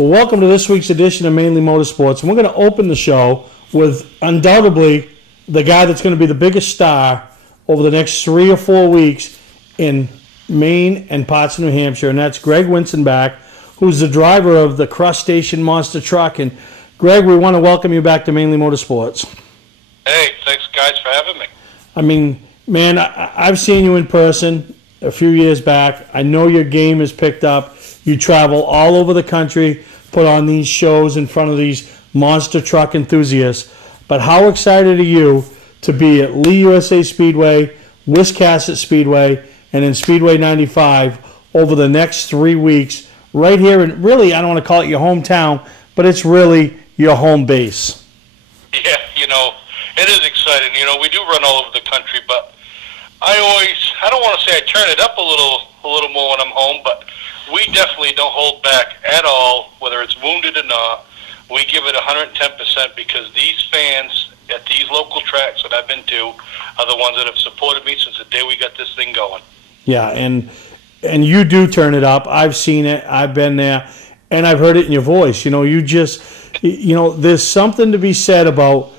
Well, welcome to this week's edition of Mainly Motorsports. And we're going to open the show with undoubtedly the guy that's going to be the biggest star over the next 3 or 4 weeks in Maine and parts of New Hampshire, and that's Greg Winsenbach, who's the driver of the Crustacean Monster Truck. And Greg, we want to welcome you back to Mainly Motorsports. Hey, thanks guys for having me. I mean, man, I've seen you in person a few years back. I know your game is picked up. You travel all over the country, put on these shows in front of these monster truck enthusiasts. But how excited are you to be at Lee USA Speedway, Wiscasset Speedway, and in Speedway 95 over the next 3 weeks right here in, really, I don't want to call it your hometown, but it's really your home base. Yeah, it is exciting. We do run all over the country, but I don't want to say I turn it up a little more when I'm home, but we definitely don't hold back at all, whether it's wounded or not. We give it 110% because these fans at these local tracks that I've been to are the ones that have supported me since the day we got this thing going. Yeah, and you do turn it up. I've seen it. I've been there, and I've heard it in your voice. There's something to be said about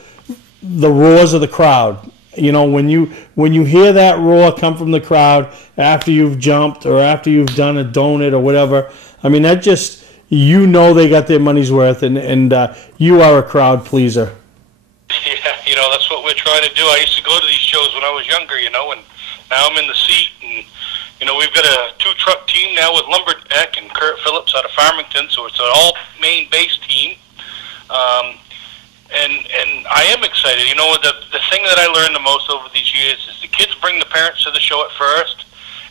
the roars of the crowd. When you hear that roar come from the crowd after you've jumped or after you've done a donut or whatever, I mean, that just, they got their money's worth, and you are a crowd pleaser. Yeah, that's what we're trying to do. I used to go to these shows when I was younger, and now I'm in the seat, and, we've got a 2-truck team now with Lumberjack and Kurt Phillips out of Farmington, so it's an all-Maine-based team. And I am excited. The thing that I learned the most over these years is the kids bring the parents to the show at first,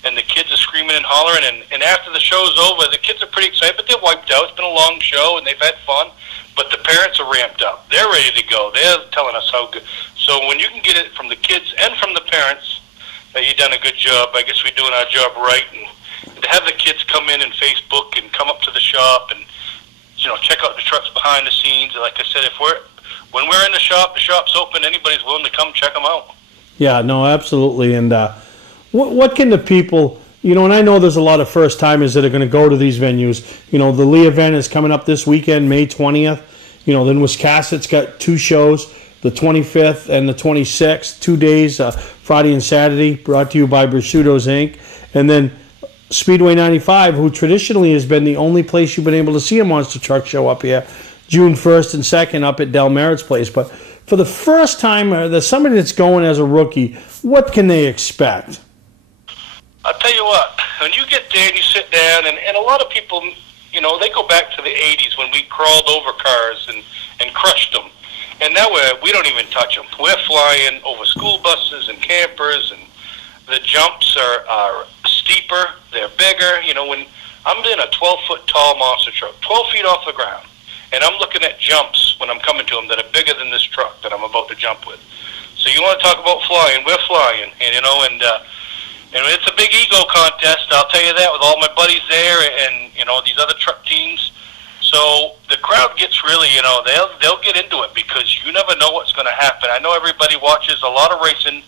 and the kids are screaming and hollering, and after the show's over, the kids are pretty excited, but they're wiped out. It's been a long show, and they've had fun, but the parents are ramped up. They're ready to go. They're telling us how good. So when you can get it from the kids and from the parents that you've done a good job, I guess we're doing our job right, and to have the kids come in and Facebook and come up to the shop and, check out the trucks behind the scenes. Like I said, when we're in the shop's open, anybody's willing to come check them out. Yeah, no, absolutely. And what can the people, and I know there's a lot of first-timers that are going to go to these venues. The Lee event is coming up this weekend, May 20th. Then Wiscasset's got 2 shows, the 25th and the 26th, 2 days, Friday and Saturday, brought to you by Prosciutto's Inc. And then Speedway 95, who traditionally has been the only place you've been able to see a monster truck show up here, June 1st and 2nd up at Del Merritt's place. But for the first time, there's somebody that's going as a rookie, what can they expect? I'll tell you what, when you get there and you sit down, and a lot of people, they go back to the 80s when we crawled over cars and crushed them. And now we don't even touch them. We're flying over school buses and campers, and the jumps are steeper, they're bigger. When I'm in a 12-foot tall monster truck, 12 feet off the ground, and I'm looking at jumps when I'm coming to them that are bigger than this truck that I'm about to jump with. So you want to talk about flying, we're flying, and it's a big ego contest, I'll tell you that, with all my buddies there and, these other truck teams. So the crowd gets really, they'll get into it because you never know what's going to happen. I know everybody watches a lot of racing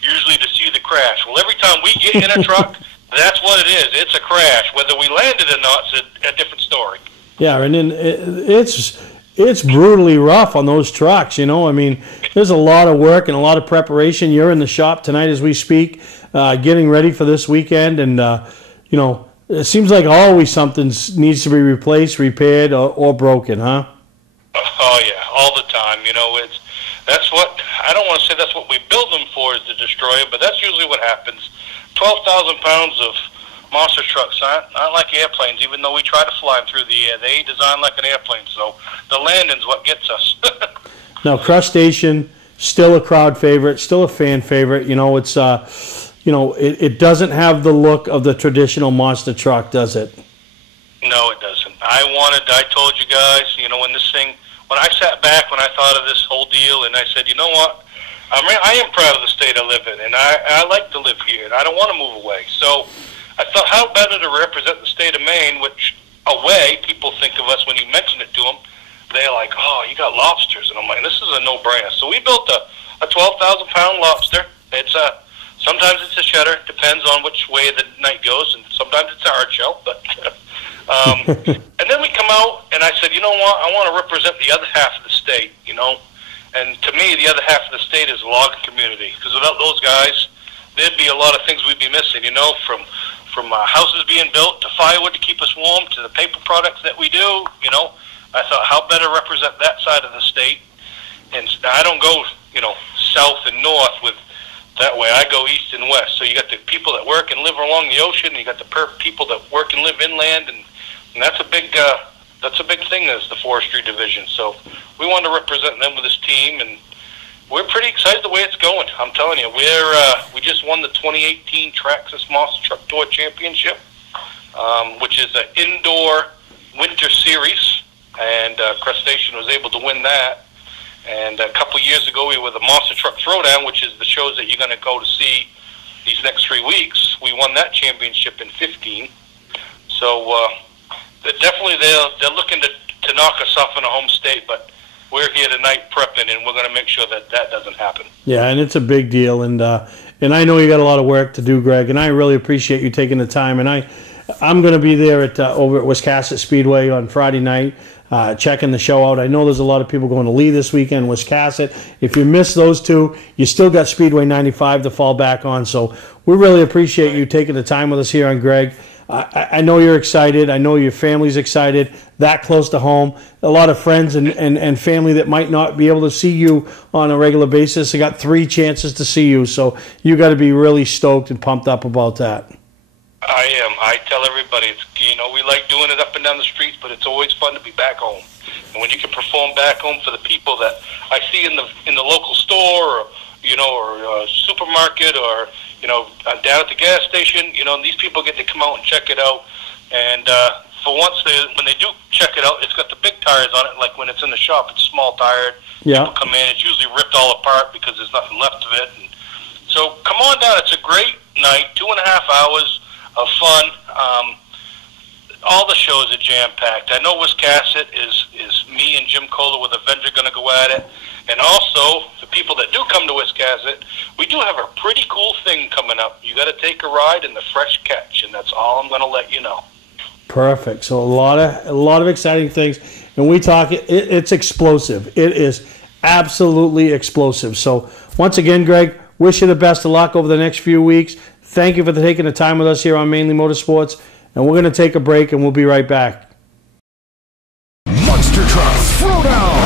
usually to see the crash. Well, every time we get in a truck, that's what it is. It's a crash. Whether we landed or not is a different story. Yeah, and then it's brutally rough on those trucks, I mean, there's a lot of work and a lot of preparation. You're in the shop tonight as we speak, getting ready for this weekend, and, it seems like always something needs to be replaced, repaired, or broken, huh? Oh, yeah, all the time. That's what, I don't want to say that's what we build them for, is to destroy it, but that's usually what happens. 12,000 pounds of monster trucks aren't like airplanes, even though we try to fly them through the air. They design like an airplane, so the landing's what gets us. Now, Crustacean, still a crowd favorite, still a fan favorite. It's it doesn't have the look of the traditional monster truck, does it? No, it doesn't. I told you guys, when I sat back, when I thought of this whole deal, and I said, you know what, I am proud of the state I live in, and I like to live here, and I don't want to move away. So I thought, how better to represent the state of Maine, which, away, people think of us when you mention it to them. They're like, oh, you got lobsters. And I'm like, this is a no-brainer. So we built a 12,000-pound lobster. Sometimes it's a shedder. Depends on which way the night goes, and sometimes it's a hard shell. But and then we come out, and I said, you know what, I want to represent the other half of the state, you know. And to me, the other half of the state is the logging community, because without those guys, there'd be a lot of things we'd be missing, you know, from houses being built to firewood to keep us warm to the paper products that we do, you know. I thought, how better represent that side of the state? And I don't go, you know, south and north with that way. I go east and west. So you got the people that work and live along the ocean, and you got the people that work and live inland, and that's a big thing as the forestry division. So we want to represent them with this team, and we're pretty excited the way it's going. I'm telling you, we just won the 2018 Traxxas Monster Truck Tour Championship, which is an indoor winter series, and Crustacean was able to win that. And a couple years ago, we were the Monster Truck Throwdown, which is the shows that you're going to go to see these next 3 weeks. We won that championship in 2015. So definitely they're looking to knock us off in a home state, but we're here tonight prepping, and we're going to make sure that doesn't happen. Yeah, and it's a big deal, and I know you got a lot of work to do, Greg, and I really appreciate you taking the time. And I'm going to be there over at Wiscasset Speedway on Friday night, checking the show out. I know there's a lot of people going to Lee this weekend, Wiscasset. If you miss those two, you still got Speedway 95 to fall back on. So we really appreciate you taking the time with us here on Greg. I know you're excited. I know your family's excited. That close to home. A lot of friends and family that might not be able to see you on a regular basis. They got 3 chances to see you. So you got to be really stoked and pumped up about that. I am. I tell everybody, we like doing it up and down the streets, but it's always fun to be back home. And when you can perform back home for the people that I see in the local store, or supermarket, or down at the gas station, these people get to come out and check it out. And for once, when they do check it out, it's got the big tires on it. Like when it's in the shop, it's small tired. Yeah. People come in, it's usually ripped all apart because there's nothing left of it. And so come on down. It's a great night, 2.5 hours of fun. All the shows are jam-packed. I know Wiscasset is me and Jim Kohler with Avenger going to go at it. And also, the people that do come to Wiscasset, we do have a pretty cool thing coming up. You got to take a ride in the Fresh Catch, and that's all I'm going to let you know. Perfect. So a lot of exciting things, and we talk. It's explosive. It is absolutely explosive. So once again, Greg, wish you the best of luck over the next few weeks. Thank you for taking the time with us here on Mainly Motorsports, and we're going to take a break, and we'll be right back. Monster Truck Throwdown!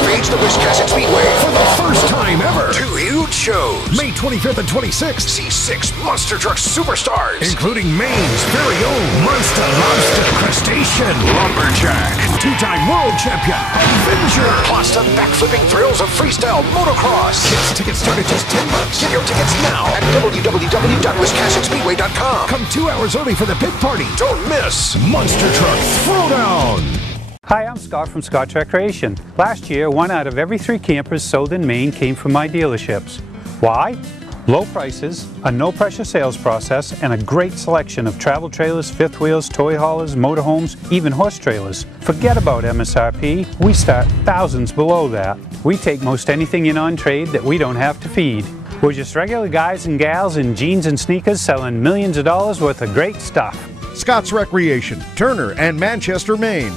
Invades the Wiscasset Speedway for the first time ever. 2 huge shows. May 25th and 26th. See 6 Monster Truck superstars, including Maine's very own Monster Lobster Crustacean, Lumberjack, 2-time world champion, Avenger, plus the backflipping thrills of freestyle motocross. Tickets start at just $10. Get your tickets now at www.wiscassetspeedway.com. Come 2 hours early for the pit party. Don't miss Monster Truck Throwdown. Hi, I'm Scott from Scott Recreation. Last year, 1 out of every 3 campers sold in Maine came from my dealerships. Why? Low prices, a no-pressure sales process, and a great selection of travel trailers, fifth wheels, toy haulers, motorhomes, even horse trailers. Forget about MSRP. We start thousands below that. We take most anything in on trade that we don't have to feed. We're just regular guys and gals in jeans and sneakers selling millions of dollars worth of great stuff. Scott's Recreation, Turner and Manchester, Maine.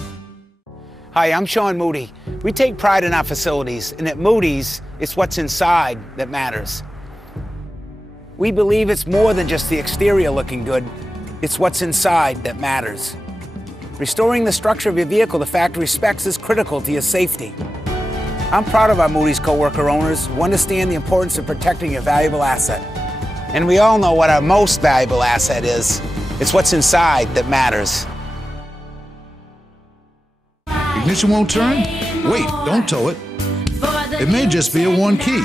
Hi, I'm Sean Moody. We take pride in our facilities, and at Moody's, it's what's inside that matters. We believe it's more than just the exterior looking good, it's what's inside that matters. Restoring the structure of your vehicle to factory specs is critical to your safety. I'm proud of our Moody's co-worker owners who understand the importance of protecting your valuable asset. And we all know what our most valuable asset is. It's what's inside that matters. Ignition won't turn? Wait, don't tow it. It may just be a 1 key.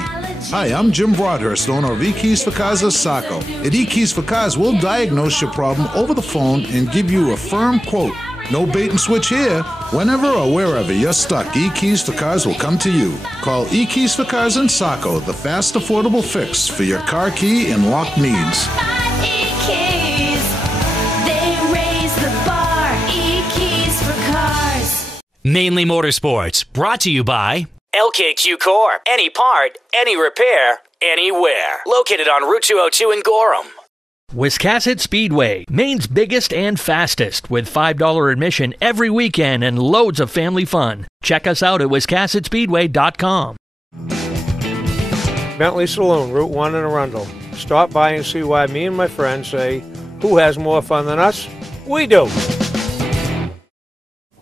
Hi, I'm Jim Broadhurst, owner of eKeys for Cars of Saco. At eKeys for Cars, we'll diagnose your problem over the phone and give you a firm quote. No bait and switch here. Whenever or wherever you're stuck, eKeys for Cars will come to you. Call eKeys for Cars in Saco, the fast, affordable fix for your car key and lock needs. Mainly Motorsports, brought to you by LKQ Core. Any part, any repair, anywhere. Located on Route 202 in Gorham. Wiscasset Speedway, Maine's biggest and fastest, with $5 admission every weekend and loads of family fun. Check us out at wiscassetspeedway.com. Bentley Saloon, Route 1 in Arundel. Stop by and see why me and my friends say, who has more fun than us? We do.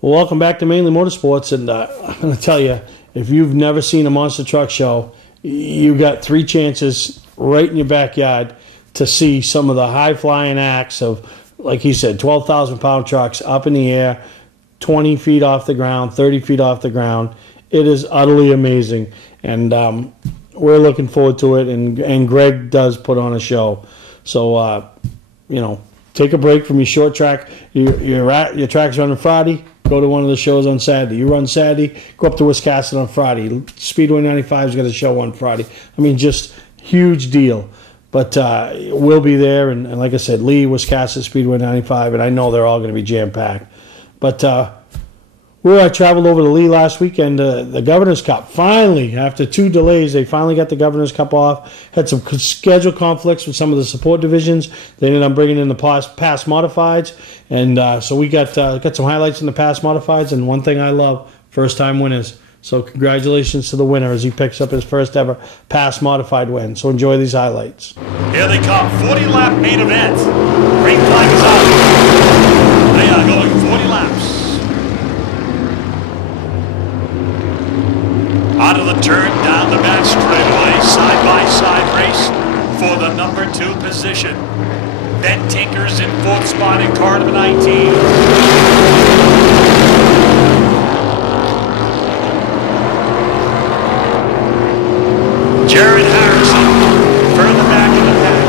Well, welcome back to Mainely Motorsports, and I'm going to tell you, if you've never seen a monster truck show, you got 3 chances right in your backyard to see some of the high-flying acts of, like he said, 12,000-pound trucks up in the air, 20 feet off the ground, 30 feet off the ground. It is utterly amazing, and we're looking forward to it, and Greg does put on a show. So, take a break from your short track. Your track's running Friday. Go to one of the shows on Saturday. You run Saturday, go up to Wiscasset on Friday. Speedway 95's got a show on Friday. I mean, just huge deal. But we'll be there, and like I said, Lee, Wiscasset, Speedway 95, and I know they're all going to be jam-packed. But I traveled over to Lee last weekend. The Governor's Cup, finally, after 2 delays, they finally got the Governor's Cup off. Had some schedule conflicts with some of the support divisions. They ended up bringing in the past modifieds, and so we got some highlights in the past modifieds, and one thing I love, first-time winners. So congratulations to the winner as he picks up his first ever past modified win. So enjoy these highlights. Here they come, 40-lap main event. Green flag is out. They are going 40 laps. Out of the turn, down the back straightaway, side-by-side race for the number 2 position. Ben Tinker's in 4th spot in car number 19. Jared Harrison, further back in the pack.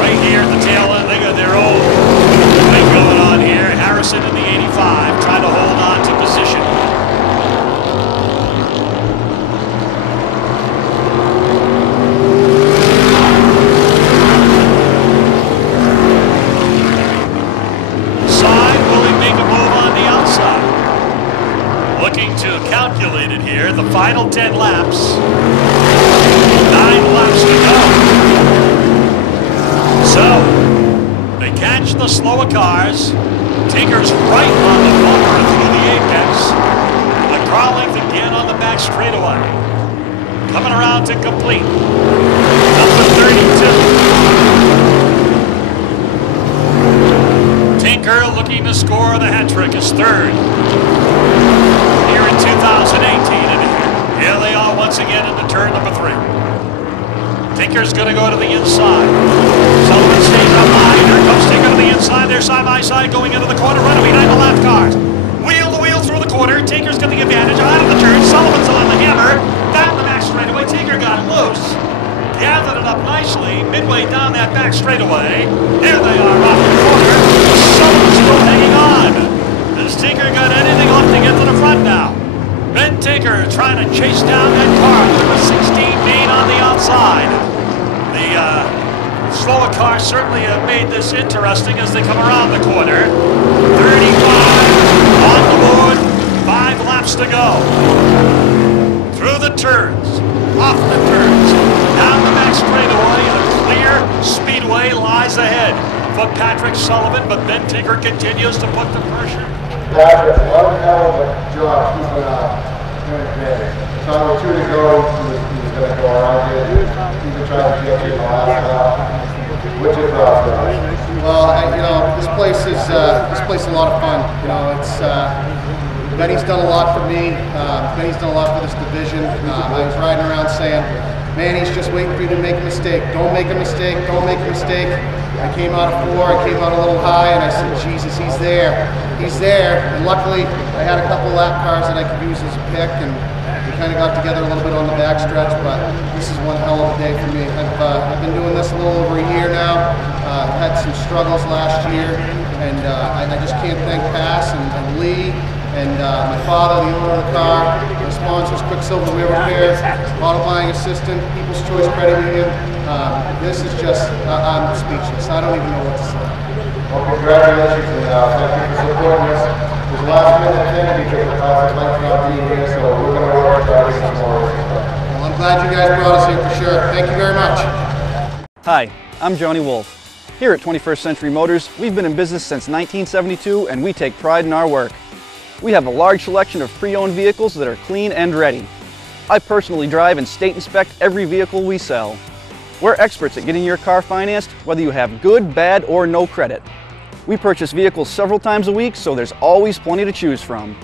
Right here at the tail end, they got their own thing going on here. Harrison in the 85, trying to hold on to position. Side, will he make a move on the outside? Looking to calculate it here, the final 10 laps. 9 laps to go. So, they catch the slower cars. Tinker's right on the bumper through the apex. The car length again on the back straightaway. Coming around to complete. Number 32. Tinker looking to score the hat trick, his 3rd. Here in 2018. And here they are once again into turn number 3. Tinker's going to go to the inside. Sullivan stays up high. Here comes Tinker to the inside. They're side by side going into the corner, running behind the left cars. Wheel to wheel through the corner. Tinker's got the advantage. Out of the turn. Sullivan's on the hammer. Down the back straightaway. Tinker got loose. Gathered it up nicely. Midway down that back straightaway. Here they are off the corner. Sullivan's still hanging on. Has Tinker got anything left to get to the front now? Ben Tinker trying to chase down that car. Number 16 Main on the outside. The slower cars certainly have made this interesting as they come around the corner. 35 on the board. 5 laps to go. Through the turns. Off the turns. Down the back straightaway. A clear speedway lies ahead for Patrick Sullivan, but Ben Tinker continues to put the pressure. That's one hell of a job keeping doing it. So with 2 to go, he's going to go around it. He's going to try to get you in the last lap. What's your thoughts, guys? Well, this place is a lot of fun. It's Benny's done a lot for me. Benny's done a lot for this division. I was riding around saying, man, he's just waiting for you to make a mistake. Don't make a mistake. Don't make a mistake. I came out of 4, I came out a little high, and I said, Jesus, he's there. He's there. And luckily, I had a couple lap cars that I could use as a pick, and we kind of got together a little bit on the backstretch, but this is one hell of a day for me. I've been doing this a little over a year now. Had some struggles last year, and I just can't thank Pass and Lee and my father, the owner of the car, my sponsors, Quicksilver Wheel Repair, Auto Buying Assistant, People's Choice Credit Union. This is just, I'm speechless. I don't even know what to say. Well, congratulations, and thank you for supporting us. It was last minute thing because the classic might not be here, so we're going to work on it some more. Well, I'm glad you guys brought us here for sure. Thank you very much. Hi, I'm Johnny Wolf. Here at 21st Century Motors, we've been in business since 1972 and we take pride in our work. We have a large selection of pre-owned vehicles that are clean and ready. I personally drive and state inspect every vehicle we sell. We're experts at getting your car financed, whether you have good, bad, or no credit. We purchase vehicles several times a week, so there's always plenty to choose from.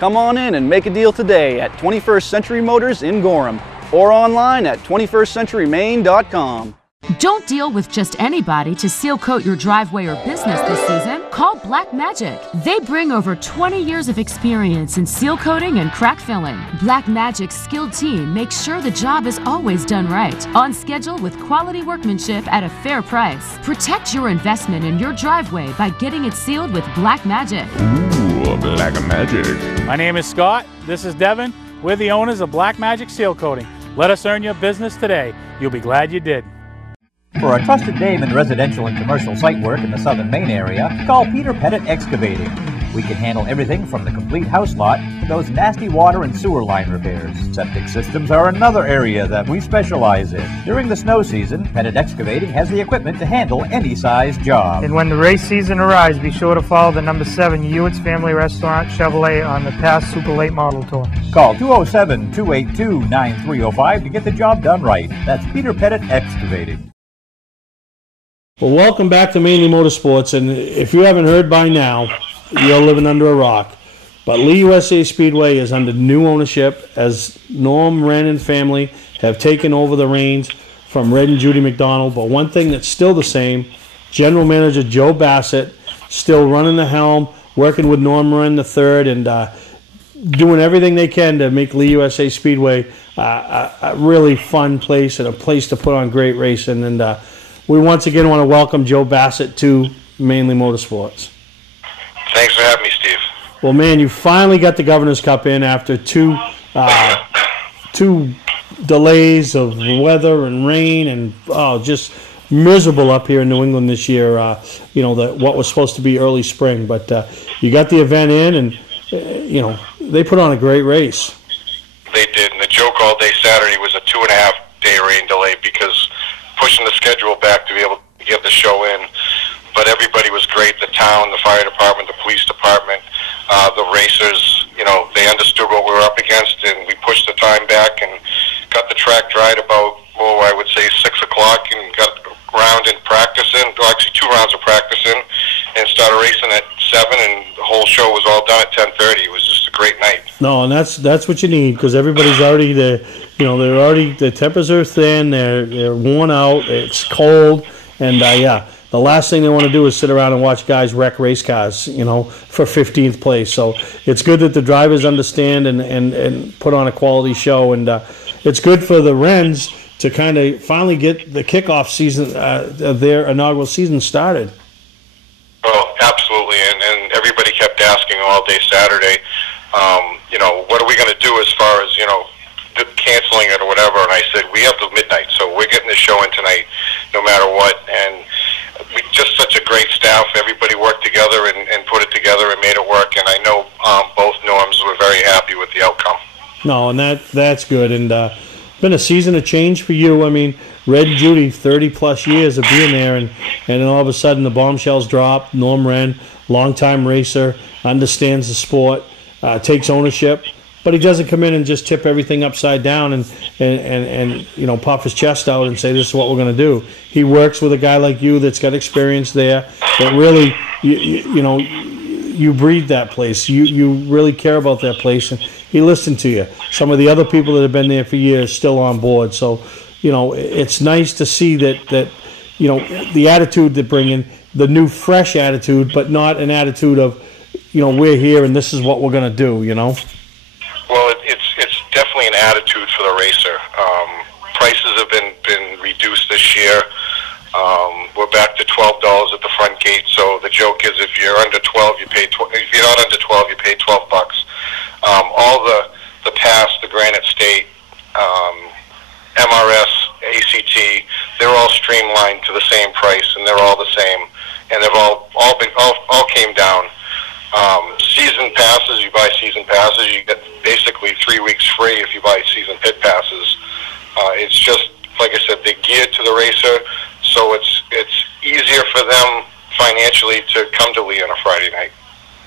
Come on in and make a deal today at 21st Century Motors in Gorham or online at 21stcenturymaine.com. Don't deal with just anybody to seal coat your driveway or business this season. Call Black Magic. They bring over 20 years of experience in seal coating and crack filling. Black Magic's skilled team makes sure the job is always done right, on schedule with quality workmanship at a fair price. Protect your investment in your driveway by getting it sealed with Black Magic. Ooh, Black Magic. My name is Scott. This is Devin. We're the owners of Black Magic Seal Coating. Let us earn your business today. You'll be glad you did. For a trusted name in residential and commercial site work in the southern Maine area, call Peter Pettit Excavating. We can handle everything from the complete house lot to those nasty water and sewer line repairs. Septic systems are another area that we specialize in. During the snow season, Pettit Excavating has the equipment to handle any size job. And when the race season arrives, be sure to follow the number 7 Hewitt's Family Restaurant Chevrolet on the past Super Late Model Tour. Call 207-282-9305 to get the job done right. That's Peter Pettit Excavating. Well, welcome back to Mainely Motorsports, and if you haven't heard by now, you're living under a rock. But Lee USA Speedway is under new ownership as Norm, Wren, and family have taken over the reins from Red and Judy McDonald. But one thing that's still the same, General Manager Joe Bassett still running the helm, working with Norm Wren III, and doing everything they can to make Lee USA Speedway a really fun place and a place to put on great racing. And we once again want to welcome Joe Bassett to Mainly Motorsports. Thanks for having me, Steve. Well, man, you finally got the Governor's Cup in after two delays of weather and rain and just miserable up here in New England this year. What was supposed to be early spring, but you got the event in, and they put on a great race. They did, and the joke all day Saturday was a 2.5-day rain delay because pushing the schedule back to be able to get the show in. But everybody was great. The town, the fire department, the police department, the racers, they understood what we were up against, and we pushed the time back and got the track dried about, I would say 6 o'clock, and got a round in practice in, actually 2 rounds of practice in, and started racing at 7, and the whole show was all done at 10:30. It was just a great night. No, and that's what you need, because everybody's already there. The temps are thin, they're worn out, it's cold, and the last thing they want to do is sit around and watch guys wreck race cars, for 15th place. So it's good that the drivers understand and put on a quality show, and it's good for the Wrens to kind of finally get the kickoff season of their inaugural season started. Oh, absolutely, and everybody kept asking all day Saturday, what are we going to do as far as, canceling it or whatever, and I said, we have till midnight, so we're getting the show in tonight no matter what, and we just such a great staff. Everybody worked together and put it together and made it work, and I know both Norms were very happy with the outcome. No, and that's good, and been a season of change for you. I mean, Red and Judy, 30-plus years of being there, and then all of a sudden the bombshells drop. Norm Wren, longtime racer, understands the sport, takes ownership, but he doesn't come in and just tip everything upside down and puff his chest out and say, this is what we're going to do. He works with a guy like you that's got experience there, that really, you breathe that place. You really care about that place, and he listened to you. Some of the other people that have been there for years still on board. So, it's nice to see that the attitude they bring in, the new fresh attitude, but not an attitude of, we're here and this is what we're going to do, Well, it's definitely an attitude for the racer. Prices have been reduced this year. We're back to $12 at the front gate. So the joke is, if you're under 12, you pay. If you're not under 12, you pay $12. All the past, the Granite State, MRS, ACT, they're all streamlined to the same price, and they're all the same, and they've all came down. Season passes, you buy season passes, you get basically 3 weeks free if you buy season pit passes. It's just, like I said, they're geared to the racer, so it's easy financially to come to Lee on a Friday night.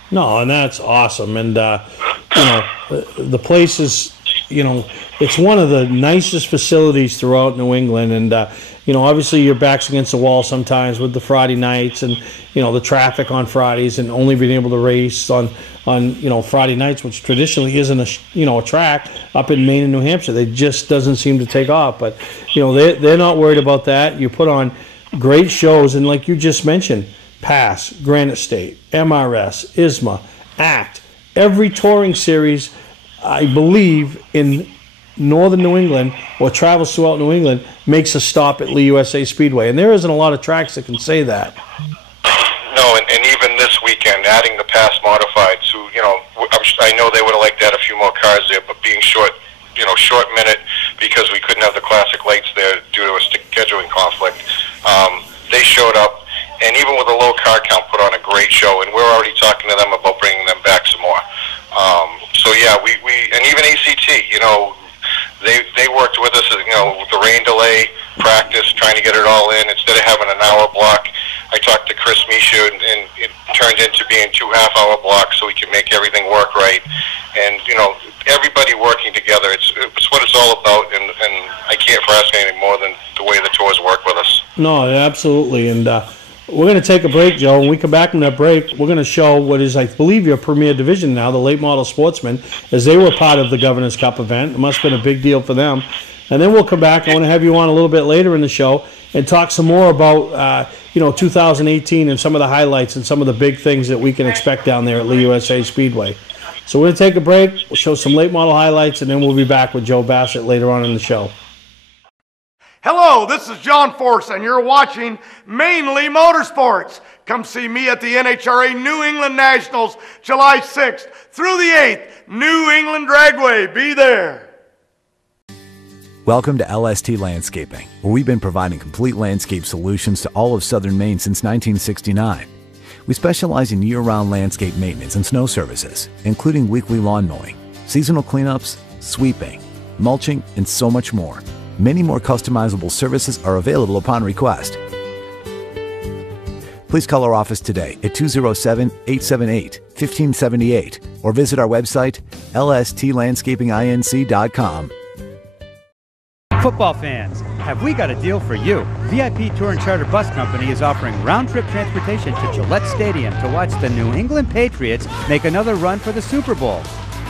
No, and that's awesome. And, the place is, it's one of the nicest facilities throughout New England. And, obviously your back's against the wall sometimes with the Friday nights and, the traffic on Fridays and only being able to race on Friday nights, which traditionally isn't a track up in Maine and New Hampshire. They just doesn't seem to take off. But, they're not worried about that. You put on great shows. And like you just mentioned, Pass, Granite State, MRS, ISMA, ACT, every touring series, I believe, in northern New England or travels throughout New England makes a stop at Lee USA Speedway. And there isn't a lot of tracks that can say that. No, and even this weekend, adding the Pass Modifieds, who, I know they would have liked to add a few more cars there, but being short minute because we couldn't have the classic lights there due to a scheduling conflict, they showed up. And even with a low car count, put on a great show, and we're already talking to them about bringing them back some more. So yeah, we and even ACT, they worked with us, with the rain delay, practice, trying to get it all in instead of having an hour block. I talked to Chris Misha, and it turned into being 2 half-hour blocks, so we can make everything work right. And everybody working together, it's what it's all about, and I can't for ask anything more than the way the tours work with us. No, absolutely, and. We're going to take a break, Joe. When we come back from that break, we're going to show what is, I believe, your premier division now, the late model sportsmen, as they were part of the Governor's Cup event. It must have been a big deal for them. And then we'll come back. I want to have you on a little bit later in the show and talk some more about, 2018 and some of the highlights and some of the big things that we can expect down there at Lee USA Speedway. So we're going to take a break. We'll show some late model highlights, and then we'll be back with Joe Bassett later on in the show. Hello, this is John Force, and you're watching Mainely Motorsports. Come see me at the NHRA New England Nationals, July 6th through the 8th. New England Dragway, be there. Welcome to LST Landscaping, where we've been providing complete landscape solutions to all of southern Maine since 1969. We specialize in year-round landscape maintenance and snow services, including weekly lawn mowing, seasonal cleanups, sweeping, mulching, and so much more. Many more customizable services are available upon request. Please call our office today at 207-878-1578 or visit our website, lstlandscapinginc.com. Football fans, have we got a deal for you? VIP Tour and Charter Bus Company is offering round-trip transportation to Gillette Stadium to watch the New England Patriots make another run for the Super Bowl.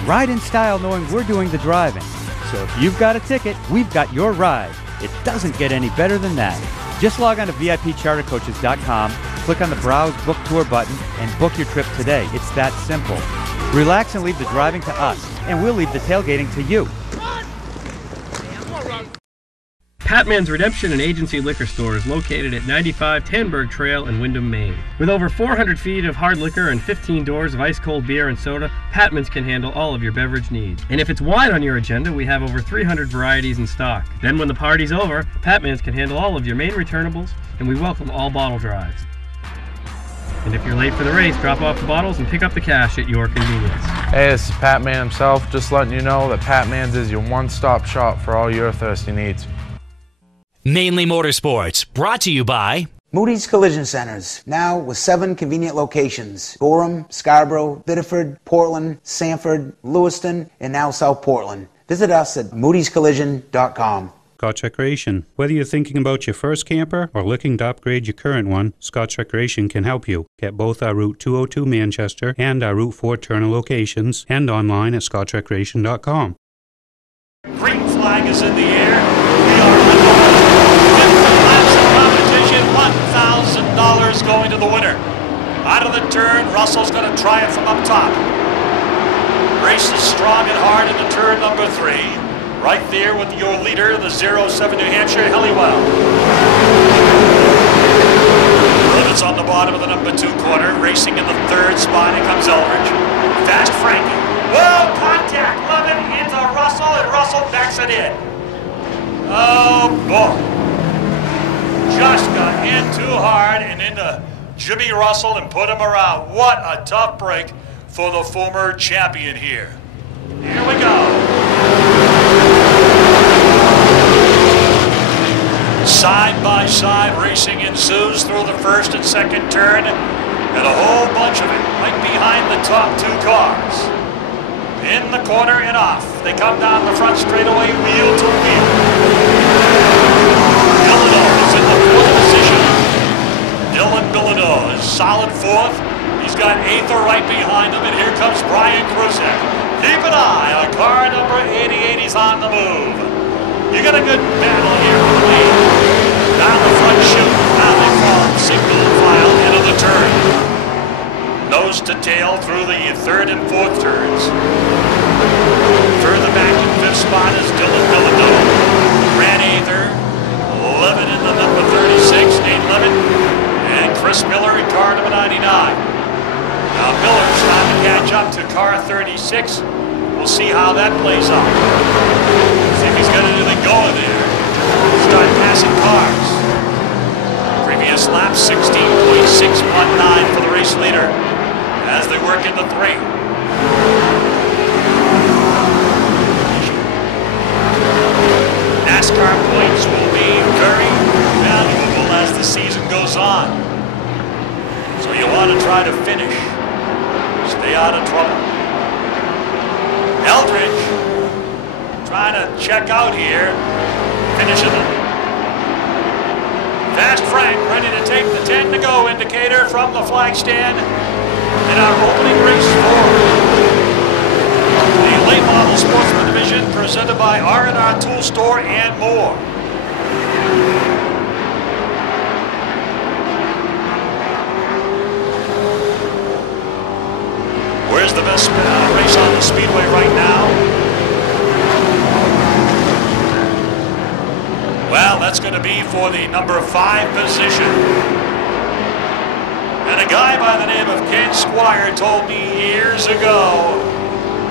Ride in style knowing we're doing the driving. So if you've got a ticket, we've got your ride. It doesn't get any better than that. Just log on to VIPChartercoaches.com, click on the Browse Book Tour button, and book your trip today. It's that simple. Relax and leave the driving to us, and we'll leave the tailgating to you. Patman's Redemption and Agency Liquor Store is located at 95 Tanberg Trail in Windham, Maine. With over 400 feet of hard liquor and 15 doors of ice-cold beer and soda, Patman's can handle all of your beverage needs. And if it's wine on your agenda, we have over 300 varieties in stock. Then when the party's over, Patman's can handle all of your Maine returnables, and we welcome all bottle drives. And if you're late for the race, drop off the bottles and pick up the cash at your convenience. Hey, this is Pat Man himself, just letting you know that Pat Man's is your one-stop shop for all your thirsty needs. Mainly Motorsports, brought to you by Moody's Collision Centers, now with 7 convenient locations: Gorham, Scarborough, Biddeford, Portland, Sanford, Lewiston, and now South Portland. Visit us at moodyscollision.com. Scotch Recreation. Whether you're thinking about your first camper or looking to upgrade your current one, Scotch Recreation can help you. Get both our Route 202 Manchester and our Route 4 Turner locations, and online at scotchrecreation.com. Green flag is in the air. We are underway. 50 laps of competition, $1,000 going to the winner. Out of the turn, Russell's going to try it from up top. Race is strong and hard into turn number 3. Right there with your leader, the 07 New Hampshire, Helliwell. It's on the bottom of the number 2 corner. Racing in the 3rd spot, here comes Eldridge. Fast Frankie. Whoa, contact. Love it into Russell, and Russell backs it in. Oh, boy. Just got in too hard and into Jimmy Russell and put him around. What a tough break for the former champion here. Here we go. Side by side racing ensues through the 1st and 2nd turn. and a whole bunch of it right behind the top two cars. In the corner and off. They come down the front straightaway, wheel to wheel. Bilodeau is in the fourth position. Dylan Bilodeau is solid fourth. He's got eighth or right behind him, and here comes Brian Krusek. Keep an eye on car number 88. He's on the move. You got a good battle here for the lead. Down the front chute. Now they fall single file into the turn. Nose to tail through the third and fourth turns. Further back in fifth spot is Dylan Bilodeau. Brad Ather, 11 in the number 36, Nate Levitt, and Chris Miller in car number 99. Now Miller's trying to catch up to car 36. We'll see how that plays out. See if he's got anything going there. Start passing cars. Previous lap 16.619 for the race leader as they work into three. NASCAR points will be very valuable as the season goes on. So you want to try to finish. Stay out of trouble. Eldridge trying to check out here. Finishing it. Fast Frank ready to take the 10 to go indicator from the flag stand in our opening race for the late model sportsman division presented by R&R Tool Store and more. Where's the best race on the speedway right now? Well, that's going to be for the number 5 position. And a guy by the name of Ken Squire told me years ago,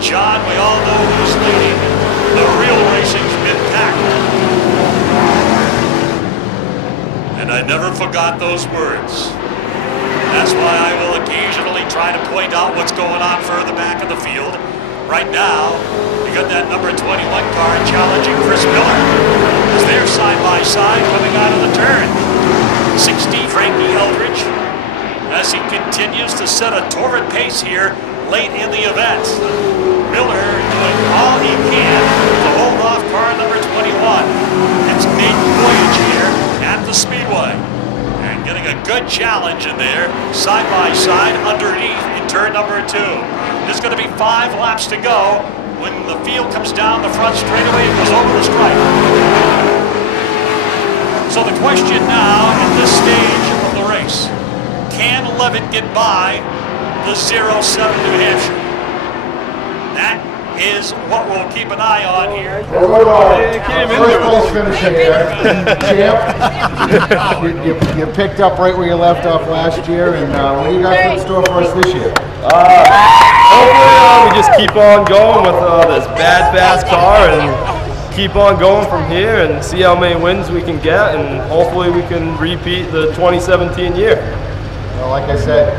John, we all know who's leading. The real racing's mid-pack. And I never forgot those words. That's why I will occasionally try to point out what's going on further back in the field. Right now, you got that number 21 car challenging Chris Miller as they're side by side coming out of the turn. 60 Frankie Eldridge as he continues to set a torrid pace here late in the event. Miller doing all he can to hold off car number 21. It's maiden voyage here at the Speedway. And getting a good challenge in there, side by side underneath in turn number 2. There's going to be 5 laps to go. When the field comes down the front straightaway, it goes over the stripe. So the question now at this stage of the race, can Levitt get by the 07 New Hampshire? That is what we'll keep an eye on here. First place finishing here. Champ, you picked up right where you left off last year, and what do you got in store for us this year? Hopefully we just keep on going with this bad fast car and keep on going from here and see how many wins we can get, and hopefully we can repeat the 2017 year. Well, like I said,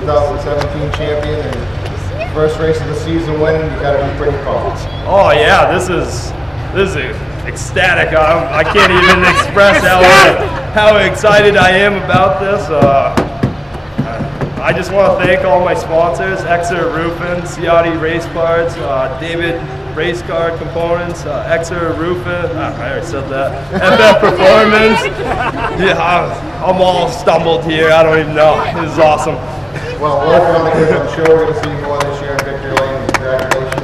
2017 champion and first race of the season winning, you got to be pretty pumped. Oh yeah, this is ecstatic. I can't even express how excited I am about this. I just want to thank all my sponsors: Exeter Roofing, Ciotti Race Parts, David Race Car Components, Exeter Roofing. I already said that. FF Performance. Yeah, I'm all stumbled here. I don't even know. This is awesome. Well, we're going to get on the show. We're going to see you more this year in Victory Lane. Congratulations.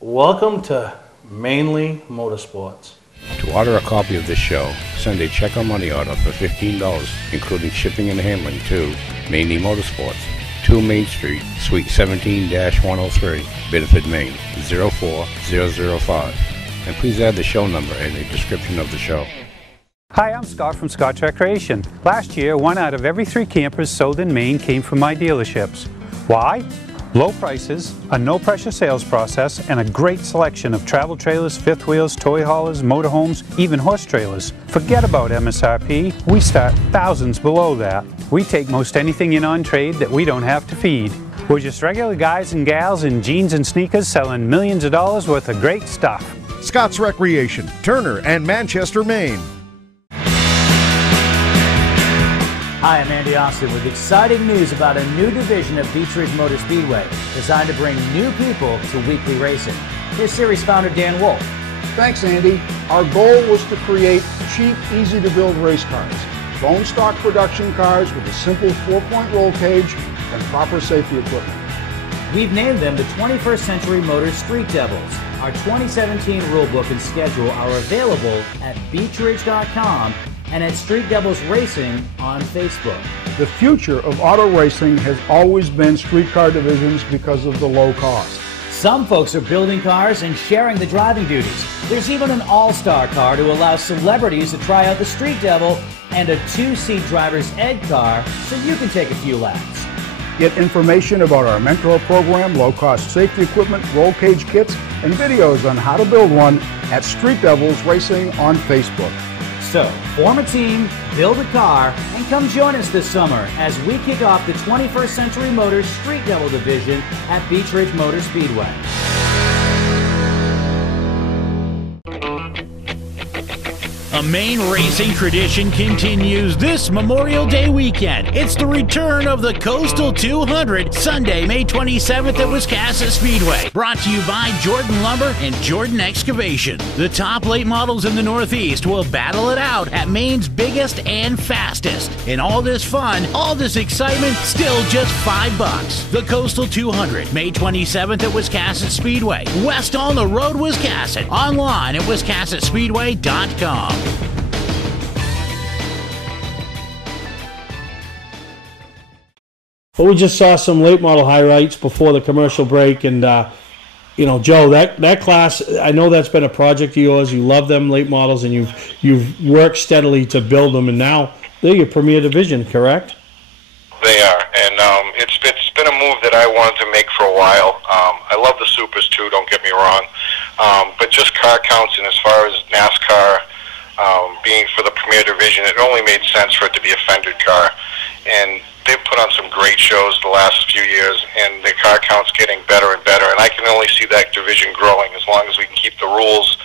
Welcome to Mainely Motorsports. To order a copy of this show, send a check or money order for $15, including shipping and handling, to Mainely Motorsports, 2 Main Street, Suite 17-103, Biddeford, Maine, 04005. And please add the show number in the description of the show. Hi, I'm Scott from Scott Recreation. Last year, 1 out of every 3 campers sold in Maine came from my dealerships. Why? Low prices, a no-pressure sales process, and a great selection of travel trailers, fifth wheels, toy haulers, motorhomes, even horse trailers. Forget about MSRP. We start thousands below that. We take most anything in on trade that we don't have to feed. We're just regular guys and gals in jeans and sneakers selling millions of dollars worth of great stuff. Scott's Recreation, Turner and Manchester, Maine. Hi, I'm Andy Austin with exciting news about a new division of Beech Ridge Motor Speedway designed to bring new people to weekly racing. Here's series founder Dan Wolf. Thanks, Andy. Our goal was to create cheap, easy-to-build race cars. Bone stock production cars with a simple 4-point roll cage and proper safety equipment. We've named them the 21st Century Motors Street Devils. Our 2017 rulebook and schedule are available at beechridge.com and at Street Devils Racing on Facebook. The future of auto racing has always been street car divisions because of the low cost. Some folks are building cars and sharing the driving duties. There's even an all-star car to allow celebrities to try out the Street Devil and a 2-seat driver's ed car so you can take a few laps. Get information about our mentor program, low-cost safety equipment, roll cage kits, and videos on how to build one at Street Devils Racing on Facebook. So, form a team, build a car, and come join us this summer as we kick off the 21st Century Motors Street Devil division at Beech Ridge Motor Speedway. A Maine racing tradition continues this Memorial Day weekend. It's the return of the Coastal 200, Sunday, May 27th at Wiscasset Speedway. Brought to you by Jordan Lumber and Jordan Excavation. The top late models in the Northeast will battle it out at Maine's biggest and fastest. And all this fun, all this excitement, still just $5. The Coastal 200, May 27th at Wiscasset Speedway. West on the road, Wiscasset. Online at wiscassetspeedway.com. Well, we just saw some late model highlights before the commercial break, and you know, Joe, that class, I know that's been a project of yours. You love them late models, and you've worked steadily to build them, and now they're your premier division, correct? They are, and it's been a move that I wanted to make for a while. I love the supers too, don't get me wrong, but just car counts, and as far as NASCAR being for the premier division, it only made sense for it to be a fendered car, and they've put on some great shows the last few years, and the car count's getting better and better, and I can only see that division growing as long as we can keep the rules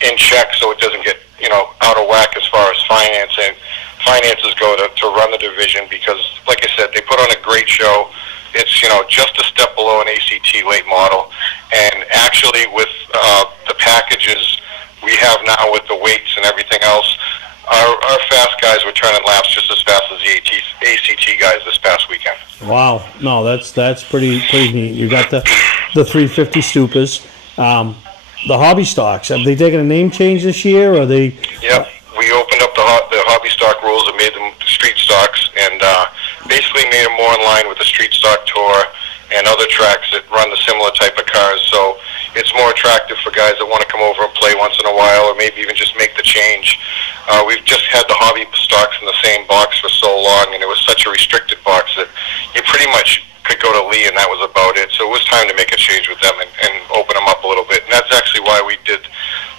in check so it doesn't get, you know, out of whack as far as finances go to run the division, because, like I said, they put on a great show. It's, you know, just a step below an ACT late model, and actually with the packages we have now with the weights and everything else, our fast guys were turning laps just as fast as the ACT guys this past weekend. Wow, no, that's pretty neat. You got the 350 Supers, the hobby stocks. Have they taken a name change this year, or they? Yep, we opened up the hobby stock rules and made them street stocks, and basically made them more in line with the street stock tour and other tracks that run the similar type of cars. So it's more attractive for guys that want to come over and play once in a while, or maybe even just make the change. We've just had the hobby stocks in the same box for so long, and it was such a restricted box that you pretty much could go to Lee, and that was about it. So it was time to make a change with them and open them up a little bit. And that's actually why we did